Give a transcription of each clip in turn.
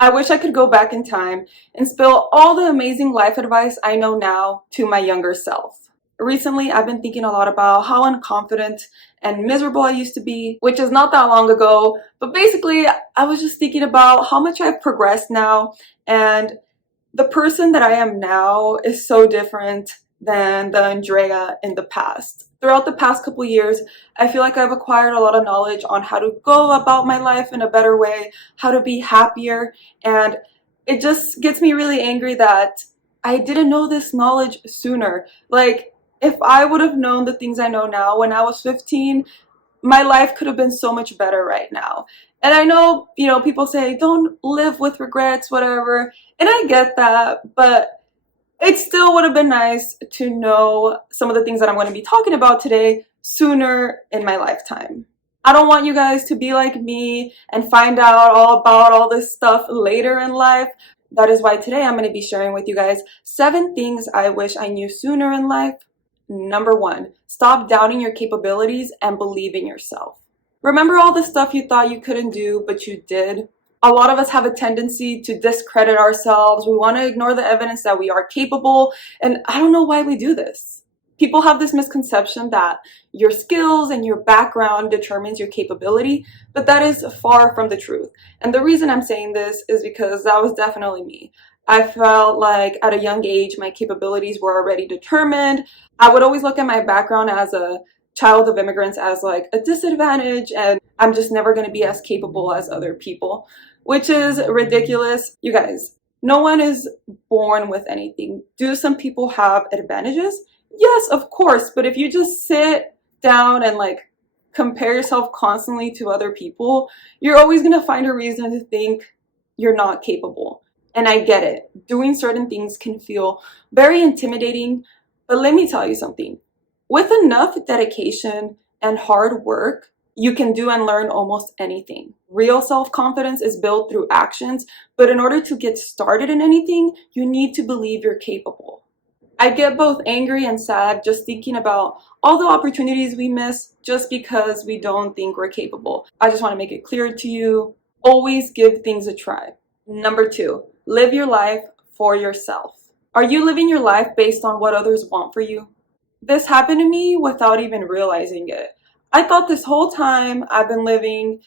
I wish I could go back in time and spill all the amazing life advice I know now to my younger self. Recently, I've been thinking a lot about how unconfident and miserable I used to be, which is not that long ago, but basically, I was just thinking about how much I've progressed now, and the person that I am now is so different than the Andrea in the past. Throughout the past couple years, I feel like I've acquired a lot of knowledge on how to go about my life in a better way, how to be happier, and it just gets me really angry that I didn't know this knowledge sooner. Like, if I would have known the things I know now when I was 15, my life could have been so much better right now. And I know, people say don't live with regrets, whatever. And I get that, but it still would have been nice to know some of the things that I'm going to be talking about today sooner in my lifetime. I don't want you guys to be like me and find out all about all this stuff later in life. That is why today I'm going to be sharing with you guys 7 things I wish I knew sooner in life. Number 1, stop doubting your capabilities and believe in yourself. Remember all the stuff you thought you couldn't do, but you did? A lot of us have a tendency to discredit ourselves. We want to ignore the evidence that we are capable, and I don't know why we do this. People have this misconception that your skills and your background determines your capability, but that is far from the truth. And the reason I'm saying this is because that was definitely me. I felt like at a young age, my capabilities were already determined. I would always look at my background as a child of immigrants as like a disadvantage, and I'm just never going to be as capable as other people, which is ridiculous. You guys, no one is born with anything. Do some people have advantages? Yes, of course, but if you just sit down and like compare yourself constantly to other people, you're always going to find a reason to think you're not capable. And I get it. Doing certain things can feel very intimidating, but let me tell you something. With enough dedication and hard work, you can do and learn almost anything. Real self-confidence is built through actions, but in order to get started in anything, you need to believe you're capable. I get both angry and sad just thinking about all the opportunities we miss just because we don't think we're capable. I just want to make it clear to you, always give things a try. Number 2, live your life for yourself. Are you living your life based on what others want for you? This happened to me without even realizing it. I thought this whole time I've been living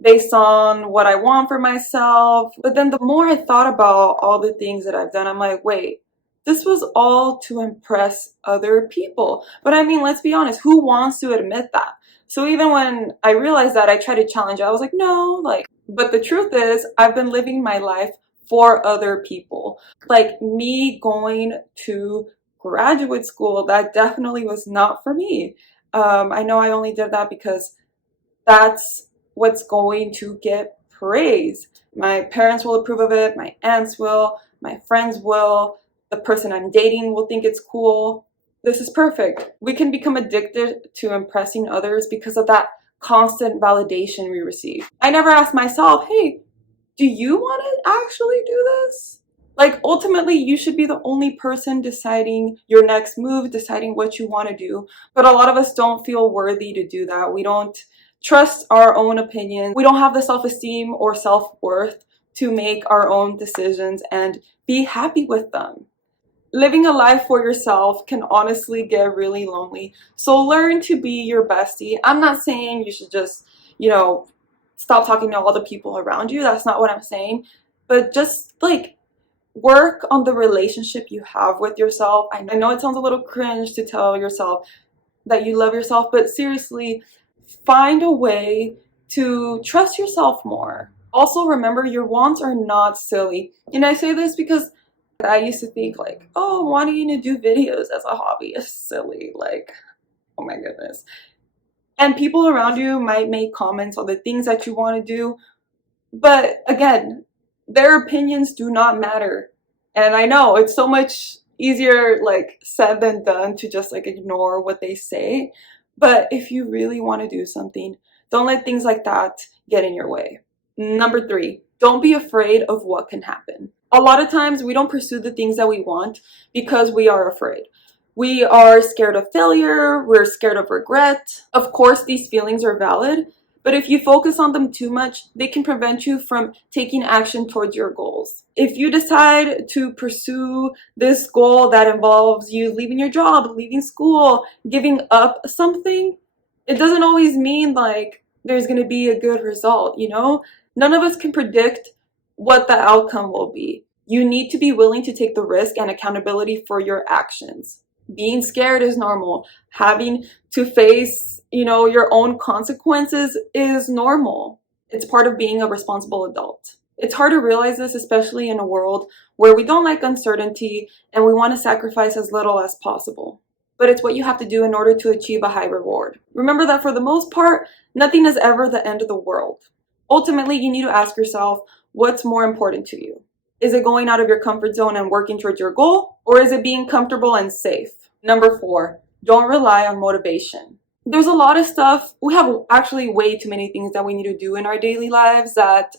based on what I want for myself, but then the more I thought about all the things that I've done, I'm like, wait, this was all to impress other people. But I mean, let's be honest, who wants to admit that? So even when I realized that, I tried to challenge it. I was like, no, but the truth is, I've been living my life for other people. Like me going to graduate school, that definitely was not for me. I know I only did that because that's what's going to get praise. My parents will approve of it, my aunts will, my friends will, the person I'm dating will think it's cool. This is perfect. We can become addicted to impressing others because of that constant validation we receive. I never asked myself, hey, do you want to actually do this? Like, ultimately, you should be the only person deciding your next move, deciding what you want to do. But a lot of us don't feel worthy to do that. We don't trust our own opinion. We don't have the self-esteem or self-worth to make our own decisions and be happy with them. Living a life for yourself can honestly get really lonely. So learn to be your bestie. I'm not saying you should just, stop talking to all the people around you. That's not what I'm saying. But just like work on the relationship you have with yourself. I know it sounds a little cringe to tell yourself that you love yourself, but seriously, find a way to trust yourself more. Also, remember your wants are not silly. And I say this because I used to think like, oh, wanting to do videos as a hobby is silly. Like, oh my goodness. And people around you might make comments on the things that you want to do. But again, their opinions do not matter. And I know it's so much easier like said than done to just like ignore what they say. But if you really want to do something, don't let things like that get in your way. Number 3, don't be afraid of what can happen. A lot of times we don't pursue the things that we want because we are afraid. We are scared of failure, we're scared of regret. Of course, these feelings are valid, But if you focus on them too much, they can prevent you from taking action towards your goals. If you decide to pursue this goal that involves you leaving your job, leaving school, giving up something, it doesn't always mean like there's going to be a good result, you know? None of us can predict what the outcome will be. You need to be willing to take the risk and accountability for your actions. Being scared is normal. Having to face, your own consequences is normal. It's part of being a responsible adult. It's hard to realize this, especially in a world where we don't like uncertainty and we want to sacrifice as little as possible. But it's what you have to do in order to achieve a high reward. Remember that for the most part, nothing is ever the end of the world. Ultimately, you need to ask yourself, what's more important to you? Is it going out of your comfort zone and working towards your goal? Or is it being comfortable and safe? Number 4, don't rely on motivation. There's a lot of stuff. We have actually way too many things that we need to do in our daily lives that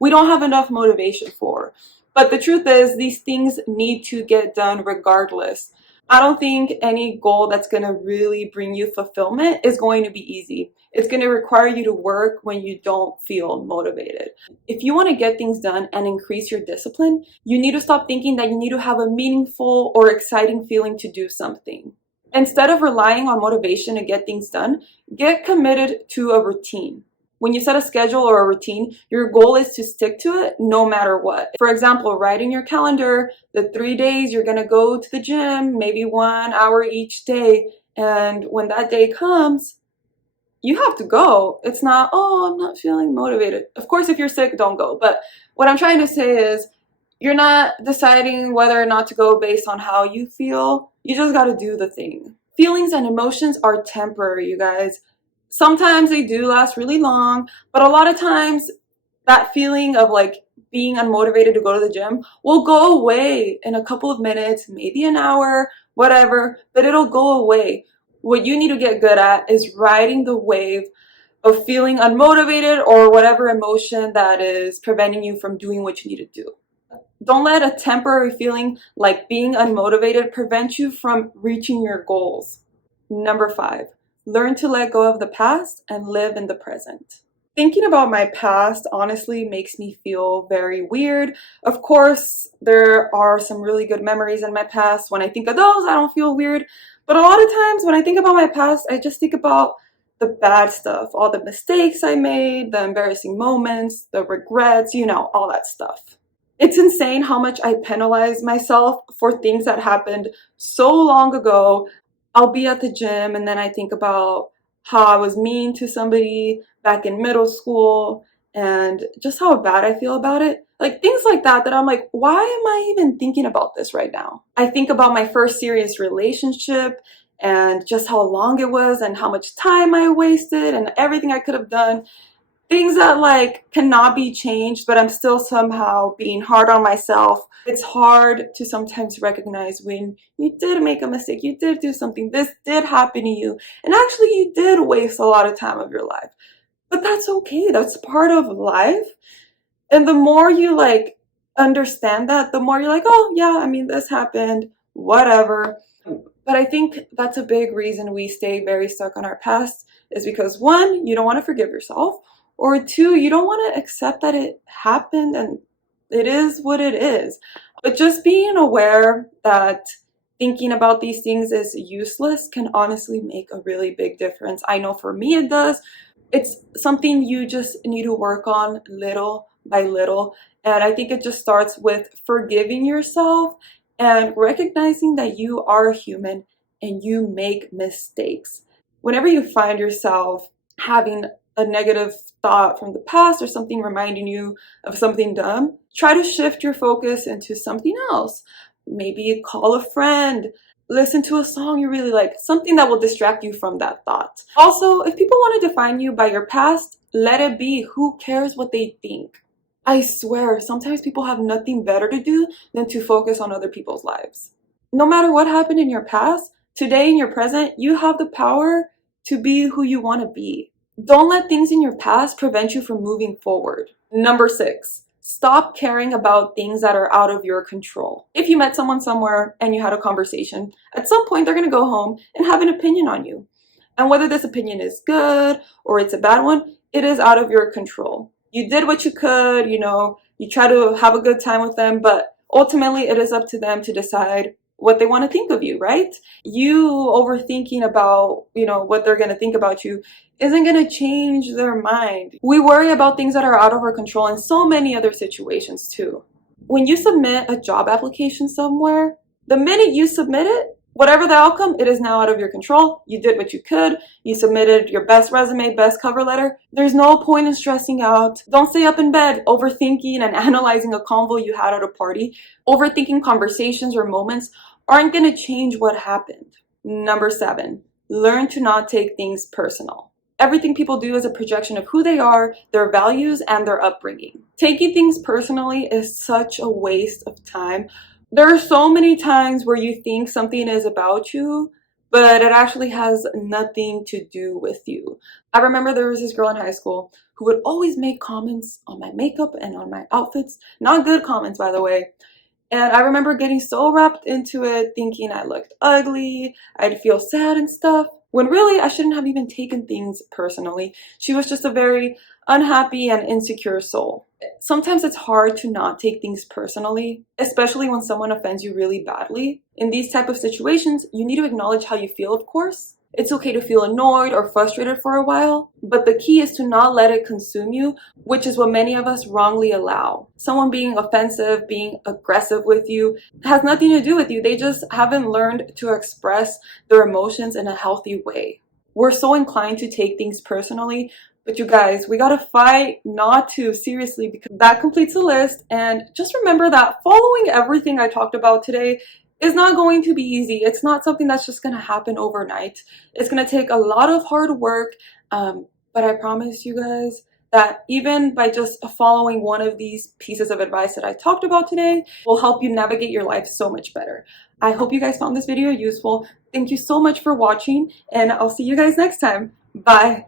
we don't have enough motivation for. But the truth is, these things need to get done regardless. I don't think any goal that's going to really bring you fulfillment is going to be easy. It's going to require you to work when you don't feel motivated. If you want to get things done and increase your discipline, you need to stop thinking that you need to have a meaningful or exciting feeling to do something. Instead of relying on motivation to get things done, get committed to a routine. When you set a schedule or a routine, your goal is to stick to it no matter what. For example, write in your calendar the 3 days you're going to go to the gym, maybe 1 hour each day. And when that day comes, you have to go. It's not, oh, I'm not feeling motivated. Of course, if you're sick, don't go. But what I'm trying to say is, you're not deciding whether or not to go based on how you feel. You just got to do the thing. Feelings and emotions are temporary, you guys. Sometimes they do last really long, but a lot of times that feeling of like being unmotivated to go to the gym will go away in a couple of minutes, maybe an hour, whatever, but it'll go away. What you need to get good at is riding the wave of feeling unmotivated or whatever emotion that is preventing you from doing what you need to do. Don't let a temporary feeling like being unmotivated prevent you from reaching your goals. Number 5, learn to let go of the past and live in the present. Thinking about my past honestly makes me feel very weird. Of course, there are some really good memories in my past. When I think of those, I don't feel weird. But a lot of times when I think about my past, I just think about the bad stuff, all the mistakes I made, the embarrassing moments, the regrets, all that stuff. It's insane how much I penalize myself for things that happened so long ago. I'll be at the gym and then I think about how I was mean to somebody back in middle school and just how bad I feel about it. Like things like that I'm like, why am I even thinking about this right now? I think about my first serious relationship and just how long it was and how much time I wasted and everything I could have done. Things that like cannot be changed, but I'm still somehow being hard on myself. It's hard to sometimes recognize when you did make a mistake, you did do something, this did happen to you, and actually you did waste a lot of time of your life. But that's okay, that's part of life. And the more you like understand that, the more you're like, oh yeah, I mean, this happened, whatever. But I think that's a big reason we stay very stuck on our past is because 1, you don't want to forgive yourself, or 2, you don't want to accept that it happened and it is what it is. But just being aware that thinking about these things is useless can honestly make a really big difference. I know for me it does. It's something you just need to work on little by little. And I think it just starts with forgiving yourself and recognizing that you are human and you make mistakes. Whenever you find yourself having a negative thought from the past or something reminding you of something dumb, try to shift your focus into something else. Maybe call a friend, listen to a song you really like, something that will distract you from that thought. Also, if people want to define you by your past, let it be. Who cares what they think? I swear, sometimes people have nothing better to do than to focus on other people's lives. No matter what happened in your past, today in your present, you have the power to be who you want to be. Don't let things in your past prevent you from moving forward. Number 6, stop caring about things that are out of your control. If you met someone somewhere and you had a conversation, at some point they're going to go home and have an opinion on you. And whether this opinion is good or it's a bad one, it is out of your control. You did what you could, you try to have a good time with them, but ultimately it is up to them to decide what they want to think of you, right? You overthinking about, what they're going to think about you isn't going to change their mind. We worry about things that are out of our control in so many other situations too. When you submit a job application somewhere, the minute you submit it, whatever the outcome, it is now out of your control. You did what you could. You submitted your best resume, best cover letter. There's no point in stressing out. Don't stay up in bed overthinking and analyzing a convo you had at a party. Overthinking conversations or moments aren't going to change what happened. Number 7, learn to not take things personal. Everything people do is a projection of who they are, their values, and their upbringing. Taking things personally is such a waste of time. There are so many times where you think something is about you, but it actually has nothing to do with you. I remember there was this girl in high school who would always make comments on my makeup and on my outfits. Not good comments, by the way. And I remember getting so wrapped into it, thinking I looked ugly, I'd feel sad and stuff, when really I shouldn't have even taken things personally. She was just a very unhappy and insecure soul. Sometimes it's hard to not take things personally, especially when someone offends you really badly. In these type of situations, you need to acknowledge how you feel, of course. It's okay to feel annoyed or frustrated for a while, but the key is to not let it consume you, which is what many of us wrongly allow. Someone being offensive, being aggressive with you has nothing to do with you. They just haven't learned to express their emotions in a healthy way. We're so inclined to take things personally, but you guys, we gotta fight not to, seriously, because that completes the list. And just remember that following everything I talked about today is not going to be easy. It's not something that's just going to happen overnight. It's going to take a lot of hard work, but I promise you guys that even by just following one of these pieces of advice that I talked about today will help you navigate your life so much better. I hope you guys found this video useful. Thank you so much for watching, and I'll see you guys next time. Bye.